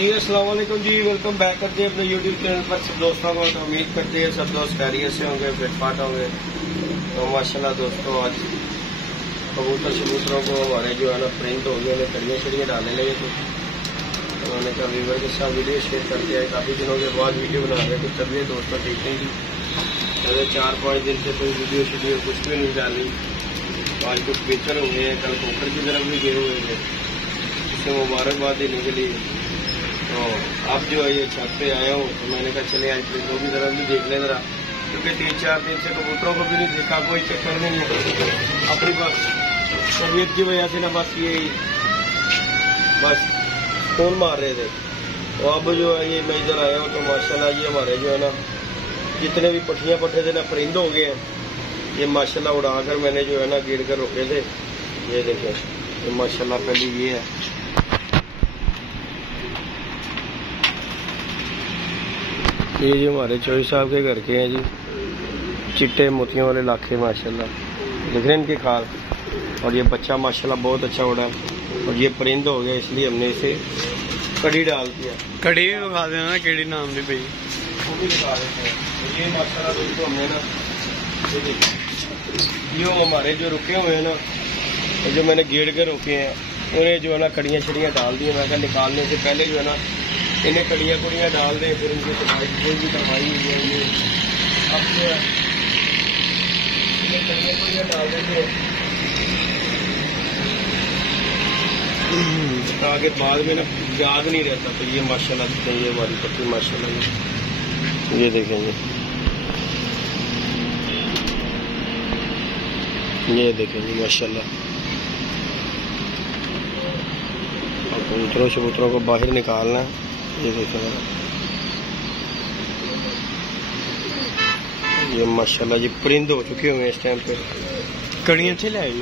जी अस्सलाम वालेकुम जी, welcome back करते हैं अपने यूट्यूब चैनल पर सब दोस्तों को। तो उम्मीद करते हैं सब दोस्त खैरियत से होंगे, फिटफाट होंगे। तो माशाल्लाह दोस्तों आज कबूतरों को हमारे जो है ना प्रिंट हो गए, कड़ियाँ शड़ियाँ डालने लगे थे। तो उन्होंने कहा व्यूवर के साथ वीडियो शेयर करते हैं। काफ़ी दिनों के बाद वीडियो बना रहे थे, तबीयत दोस्तों ठीक नहीं थी। अगर 4-5 दिन से कोई वीडियो शीडियो कुछ भी नहीं डाली। तो आज कुछ बेहतर हुए हैं, कल पोखर की तरफ भी गए हुए थे, इससे मुबारकबाद देने के लिए। तो अब जो है ये छत पे आया हूँ, तो मैंने कहा चले आज प्रिंटों की तरफ भी देख लें जरा, क्योंकि 3-4 दिन से कबूतरों को भी नहीं देखा। कोई चक्कर नहीं है, अपनी बस तबीयत की वजह से ना बस ये बस फोन मार रहे थे। तो अब जो है ये मैं इधर आया हूँ, तो माशाल्लाह ये हमारे जो है ना जितने भी पट्टियाँ पट्टे थे ना परिंद हो गए हैं। ये माशाल्लाह उड़ाकर मैंने जो है ना गिर कर रोके थे। ये देखें, ये माशाल्लाह पहले ये है, ये जो हमारे चौधरी साहब के घर के हैं जी, चिट्टे मोतियों वाले लाखे माशाल्लाह दिख रहे हैं इनके खाल। और ये बच्चा माशाल्लाह बहुत अच्छा उड़ा है, और ये परिंद हो गया इसलिए हमने इसे कड़ी डाल दिया। कड़ी भी दिखा देना, केड़ी नाम दी भाई, वो भी दिखा देते हैं। तो ये माशाल्लाह दोस्तों हमने ना ये हमारे जो रुके हुए हैं ना, जो मैंने गेड़ के रोके हैं, उन्हें जो है ना कड़ियाँ छड़ियाँ डाल दी। मैं निकालने से पहले जो है ना इन्हें कड़ियाँ कुड़ियाँ डाल दें, फिर इनकी कोई भी दवाई हुई है ये अब जो है इन्हें कड़ियाँ कुड़ियाँ डाल देंगे, आगे बाद में ना याद नहीं रहता। तो ये माशाल्लाह दिखते ये हमारी पट्टी माशाल्लाह ये देखेंगे, ये देखेंगे माशाल्लाह। कबूतरों शबूतरों को बाहर निकालना है। ये देखें ये माशाल्लाह ये परिंद हो चुके हुए हैं इस टाइम पे। कड़ियाँ से ले आई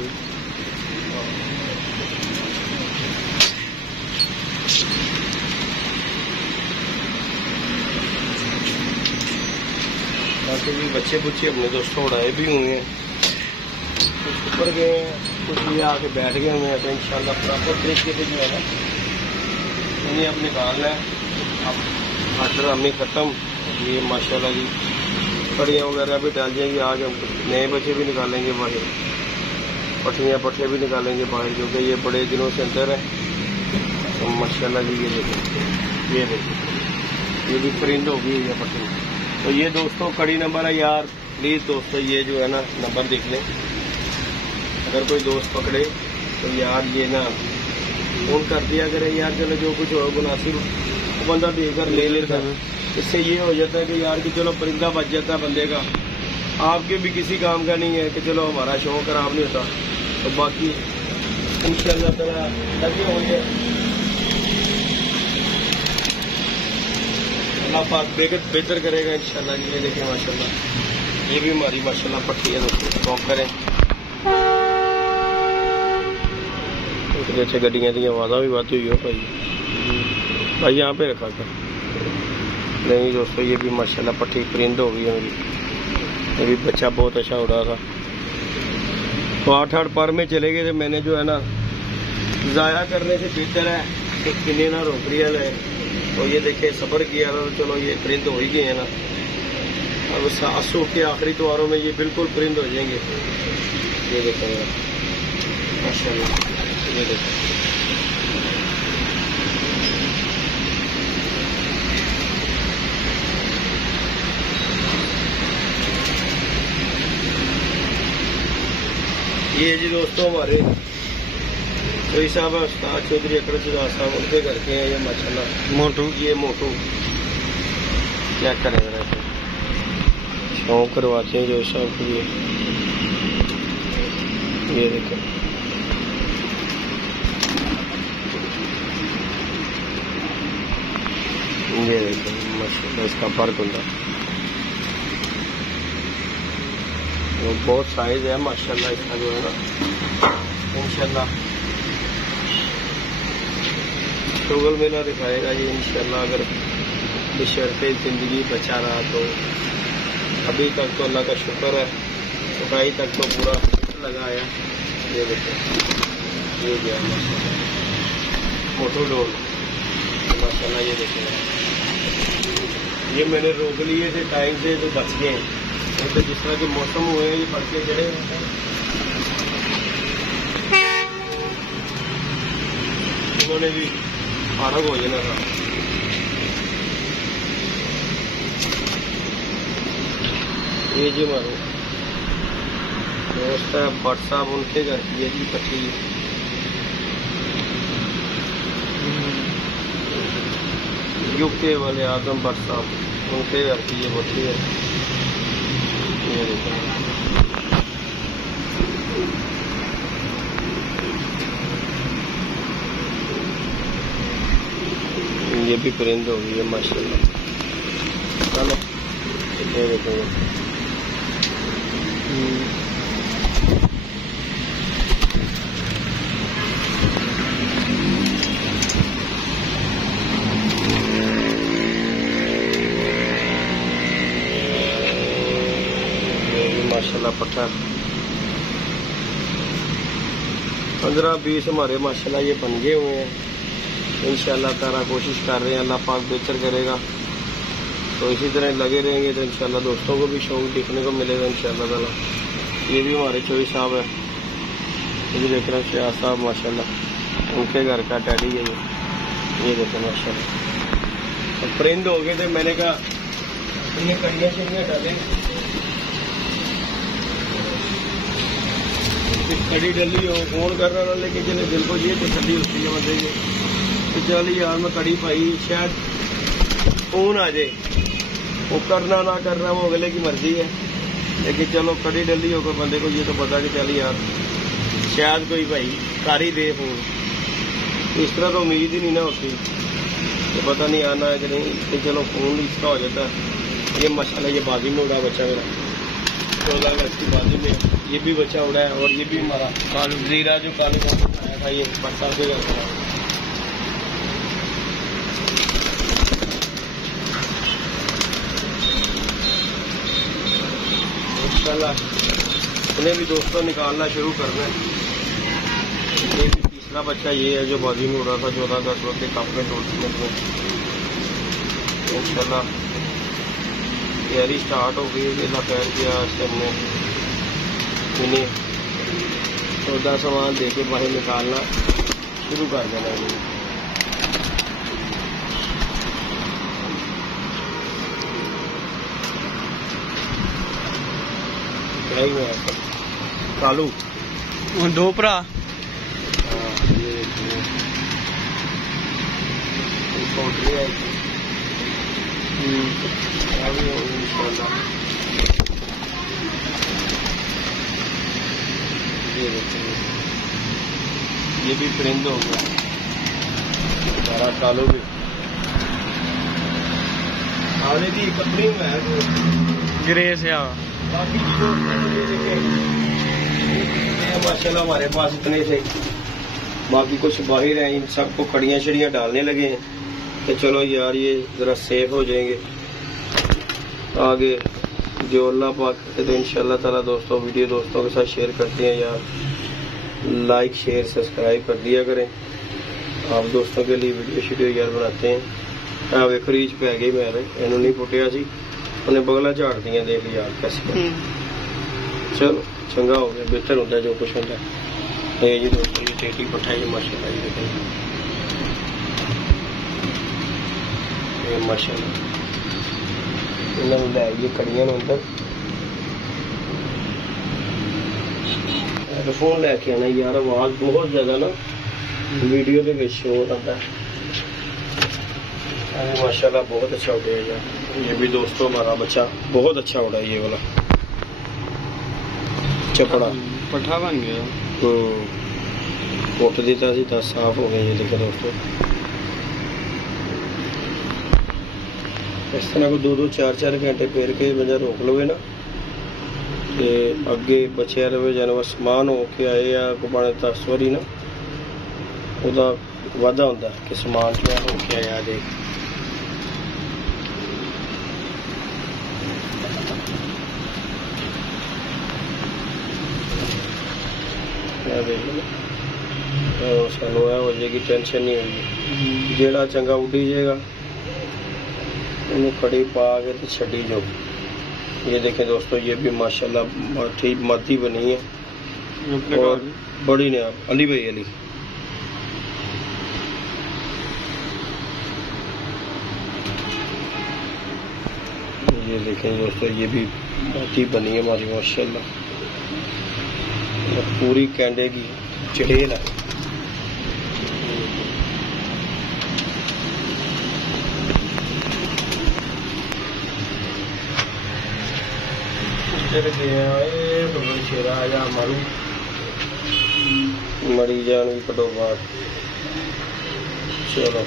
बाकी भी बच्चे बुच्चे अपने दोस्तों उड़ाए भी हुए हैं, कुछ ऊपर गए हैं, कुछ ये आके बैठ गए हुए हैं। तो इंशाल्लाह प्रॉपर तरीके से जो है ना इन्हें अब निकालना है। अब आर्डर हमें ख़त्म। ये माशाल्लाह जी कड़ियाँ वगैरह भी डाल जाएंगे, आगे हम नए बच्चे भी निकालेंगे बाहर, पट्टियाँ पट्टे भी निकालेंगे बाहर, क्योंकि ये बड़े दिनों से अंदर है। तो माशाल्लाह जी ये देखिए, ये देखिए ये भी परिंद होगी ये पट्टी। तो ये दोस्तों कड़ी नंबर है यार, प्लीज़ दोस्तों ये जो है ना नंबर देख लें। अगर कोई दोस्त पकड़े तो यार ये ना फोन कर दिया करे यार, चलो जो कुछ हो मुनासिब बंदा देकर ले लेता है। इससे ये हो जाता है कि यार कि चलो परिंदा बच जाता है बंदे का, आपके भी किसी काम का नहीं है कि चलो हमारा शौक खराब नहीं होता। तो बाकी इंशाअल्लाह ताला लगे होंगे, अल्लाह पाक बेहतर करेगा इंशाअल्लाह। ये देखें माशाल्लाह ये भी हमारी माशाल्लाह पट्टी है दोस्तों, शौक करें। अच्छे गड्डियाँ की आवाज़ भी बात हुई हो भाई यहाँ पे रखा था। नहीं दोस्तों ये भी माशाल्लाह पट्टी परिंद हो गई है मेरी। ये भी बच्चा बहुत अच्छा उड़ा था। तो 8-8 पर में चले गए थे। मैंने जो है ना ज़ाया करने से बेहतर है कि किन्ने ना रोक लिया जाए। तो ये देखे सब्र किया था, तो चलो ये परिंद हो ही गए हैं ना। अब सासों के आखिरी त्योहारों में ये बिल्कुल परिंद हो जाएंगे। ये देखें माशाल्लाह, ये देखें ये जी दोस्तों हमारे चौधरी साहब उस्ताद चौधरी अकरम साहब उनके घर के हैं। ये माशाल्लाह मोटू, ये मोटू क्या करें जरा, शौक करवाते हैं जो साहब के लिए। ये देखें ये देखें माशाल्लाह इसका फर्क होता है, वो बहुत साइज है माशाल्लाह इसका जो है ना। इंशाल्लाह शुगल मेला दिखाएगा ये इंशाल्लाह, अगर बशर्ते ज़िंदगी बचा रहा तो। अभी तक तो अल्लाह का शुक्र है, उठाई तक तो पूरा लगाया। ये देखो ये गया माशाल्लाह मोटू डोल। माशाल्लाह। ये देखें, ये मैंने रोक लिए थे टाइम से तो बच गए हैं, नहीं तो जिस तरह के मौसम हुए हैं ये पड़ के चढ़े होते हैं। उन्होंने भी फारग हो जाना था। ये जी हमारे दोस्त है भट्ट साहब, उनके घर की है जी पट्टी। यूके वाले आदम भट्ट साहब, उनके घर की ये पट्टी है। ये देखो, ये भी परिंद हो गई है माशाल्लाह। चलो ये देखो, माशाल्लाह पट्टा 15-20 हमारे माशाल्लाह ये बन गए हुए हैं। इंशाल्लाह ताला कोशिश कर रहे हैं, अल्लाह पाक बेहतर करेगा। तो इसी तरह लगे रहेंगे तो इंशाल्लाह दोस्तों को भी शौक दिखने को मिलेगा इंशाल्लाह ताला। ये भी हमारे चौधरी साहब है, ये भी देख रहे हैं शहजाद साहब माशाल्लाह, उनके घर का डैडी है ये देखो माशाल्लाह। तो परिंद हो गए थे, मैंने कहा इन्हें कड़ियाँ शड़ियाँ डालें, कड़ी डली हो फोन कर रहा था, लेकिन चले दिल को ये तसल्ली होती है बंदे की तो चल यार मैं कड़ी पाई, शायद फोन आ जाए, वो करना ना करना वो अगले की मर्जी है। लेकिन चलो कड़ी डली होकर बंदे को ये तो पता कि चल यार शायद कोई भाई कर ही दे फोन। तो इस तरह तो उम्मीद ही नहीं ना होती, तो पता नहीं आना है कि नहीं, तो चलो फोन इसका हो जाता है। ये माशाल्लाह ये बाजी में उड़ा बच्चा मेरा, 14 अगस्त की बाजी में ये भी बच्चा उड़ा है। और ये भी हमारा कालू जीरा जो काले का आया था, ये बच्चा से इंशाल्लाह उन्हें भी दोस्तों निकालना शुरू करना है। ये भी तीसरा बच्चा ये है जो बाजी में उड़ा था 14 अगस्त के कप में टूर्नामेंट में। इंशाल्लाह तैयारी स्टार्ट हो गई है, अल्लाह खैर किया से हमने इन्हें सौदा सामान दे के बाहर निकालना शुरू कर देना है। कालू दो भरा ये भी परिंद हो गया सारा कालू भी आने की कपड़ी में है ग्रे से बाकी माशाल्लाह हमारे पास इतने थे, बाकी कुछ बाहर हैं, इन सबको कड़ियाँ शड़ियाँ डालने लगे हैं कि चलो यार ये ज़रा सेफ हो जाएंगे आगे जो अल्लाह पाक है। तो इंशाल्लाह ताला दोस्तों वीडियो दोस्तों के साथ शेयर करते हैं यार, लाइक शेयर सब्सक्राइब कर दिया करें। आप दोस्तों के लिए वीडियो यार बनाते हैं। वेखो रीच पै गई मेरे, इन्हों नहीं पुटिया सी, उन्हें बगला झाड़ दिया, देख लिया यार कैसे। चलो चंगा हो गया, बेहतर होता है जो कुछ होता है। ये जी दोस्तों की टेटी पठाई माशाल्लाह, ये देखें ये माशाल्लाह इन्होंने लै आइए कड़ियां अंदर। हेडफोन लैके आना यार, आवाज बहुत ज्यादा ना वीडियो के शोर आता है। माशाल्लाह बहुत अच्छा उड़ा है यार, ये भी दोस्तों हमारा बच्चा बहुत अच्छा उड़ा है, ये वाला चपड़ा पठा बन गया। उठ देता सी 10 साफ हो गए। ये देखो दोस्तों इस तरह को 2-2 4-4 घंटे पेर के बजा रोक लोगे ना, ते अगे बचिया रहे जानवर समान हो के आए या भावे 10 वारी ना ਉਹਦਾ वाधा होता कि समान क्या हो के आया। देख सानू हो जाएगी, टेंशन नहीं होगी। जेड़ा चंगा उड़ी जाएगा उन्हें कड़ी पा के तो छड़ी जो। ये देखें दोस्तों, ये भी माशाल्लाह ठीक मादी बनी है और बड़ी ने आप अली भाई अली। ये देखें दोस्तों, ये भी मादी बनी है हमारी माशाल्लाह, पूरी कैंडे की चढ़ेल है। मरी जान भी कटो बात। चलो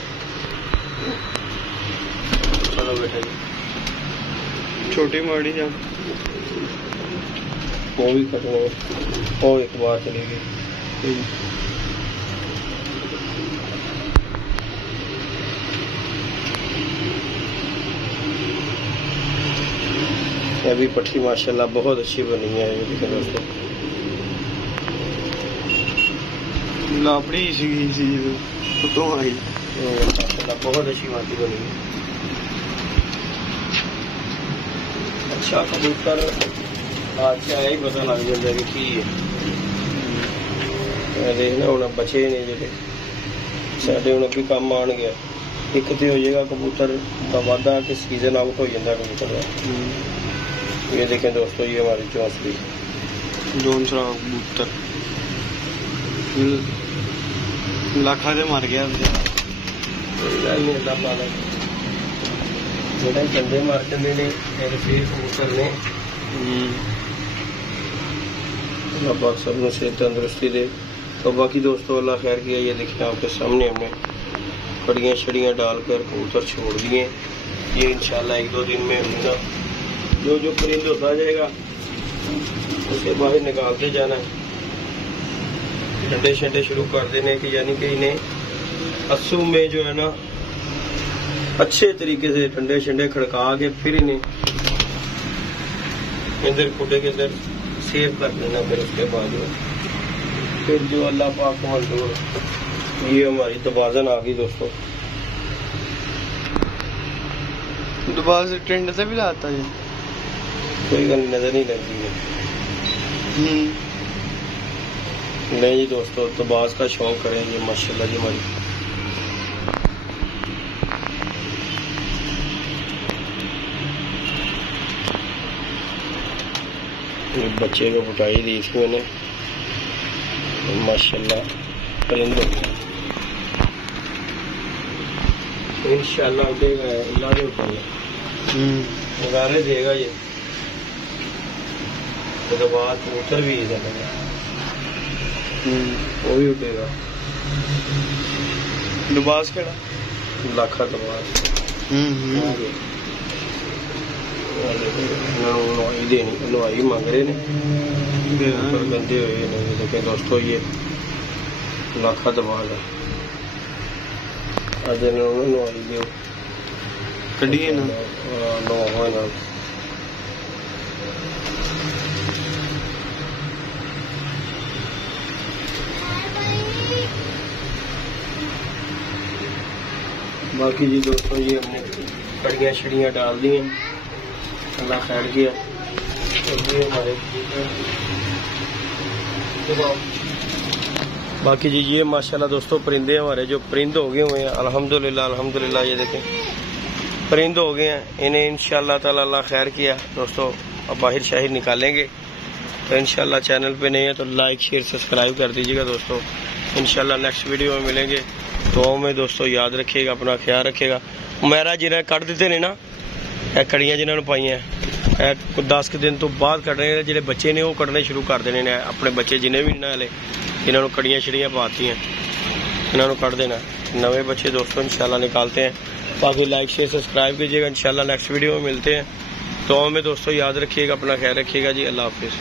चलो बेटा जी, छोटी मरी जान वो भी कटने, वो एक बार चली गई। अभी पट्टी माशाल्लाह बहुत अच्छी बनी है। ये देखें दोस्तों, लापड़ी सी तो आई माशाल्लाह बहुत अच्छी मादी बनी है। अच्छा कबूतर आज क्या ही पता लग जाता है कि देखना हूँ बचे नहीं जेडे साढ़े हूँ भी काम आन गया। एक तो हो जाएगा कबूतर का वादा कि सीजन आउट हो जाता कबूतर का। ये देखें दोस्तों, ये हमारी चौंसली दूसरा कबूतर लाखा से मर गया बेटा कंधे मार के मेरे फिर कबूतर ने अल्लाह सब ने सेहत तंदुरुस्ती दे। तो बाकी दोस्तों अल्लाह खैर किया। ये देखिए आपके सामने हमने कड़ियाँ छड़ियाँ डालकर कबूतर छोड़ दिए। ये इंशाल्लाह 1-2 दिन में ना जो जो परिंद होता जाएगा उसे बाहर निकालते जाना है। ठंडे शंडे शुरू कर देने की, यानी कि इन्हें अस्सू में जो है ना अच्छे तरीके से ठंडे शंडे खड़का के फिर इन्हें इंदर खुटे के अंदर सेव कर देना। फिर उसके बाद फिर जो अल्लाह पाक को मंजूर, ये हमारी तवाज़न आ गई दोस्तों। दोबारा से ट्रेंड से भी लाता है, कोई गल नजर नहीं लगती है। नहीं जी दोस्तों, तबाज का शौक करें ये माशाल्लाह जी हमारी। ये बच्चे को फुटाई दी थी मैंने, माशाल्लाह परिंद हो गया। इंशाल्लाह उठेगा, अल्लाह ने उठाया नजारे देगा ये। तो बाद कबूतर भी इधर लगा, वो भी उठेगा। दुबास केड़ा लाखा दबास नवाई देनी, नवाई मांग रहे ने गंदे हुए ने। देखें दोस्तों, ये लाखा दबाल है। अज नवाई दो कढ़िए ना नवा ना। बाकी जी दोस्तों, ये हमने कड़ियाँ छड़ियाँ डाल दी हैं, अल्लाह खैर किया। ये हमारे बाकी जी ये माशाल्लाह दोस्तों परिंदे हमारे जो परिंद हो गए हुए हैं अल्हम्दुलिल्लाह अल्हम्दुलिल्लाह। ये देखें परिंद हो गए हैं, इन्हें इंशाल्लाह ताला अल्लाह खैर किया दोस्तों अब बाहर शाहिर निकालेंगे। तो इंशाल्लाह चैनल पे नहीं है तो लाइक शेयर सब्सक्राइब कर दीजिएगा दोस्तों। इंशाल्लाह नेक्स्ट वीडियो में मिलेंगे। तो में दोस्तों याद रखिएगा, अपना ख्याल रखिएगा। मेरा जिन्हें कट दिते ने ना कड़ियाँ जिन्होंने पाई हैं 10 दिन तो बाद कटने, जो बच्चे ने वो कटने शुरू कर देने ने। अपने बच्चे जिन्हें भी ना हले इन्होंने कड़ियाँ छड़ियाँ पाती हैं, इन्होंने कट देना। नवे बच्चे दोस्तों इंशाल्लाह निकालते हैं। बाकी लाइक शेयर सब्सक्राइब कीजिएगा। इंशाल्लाह नेक्स्ट वीडियो में मिलते हैं। तो में दोस्तों याद रखिएगा, अपना ख्याल रखिएगा जी। अल्लाह हाफिज़।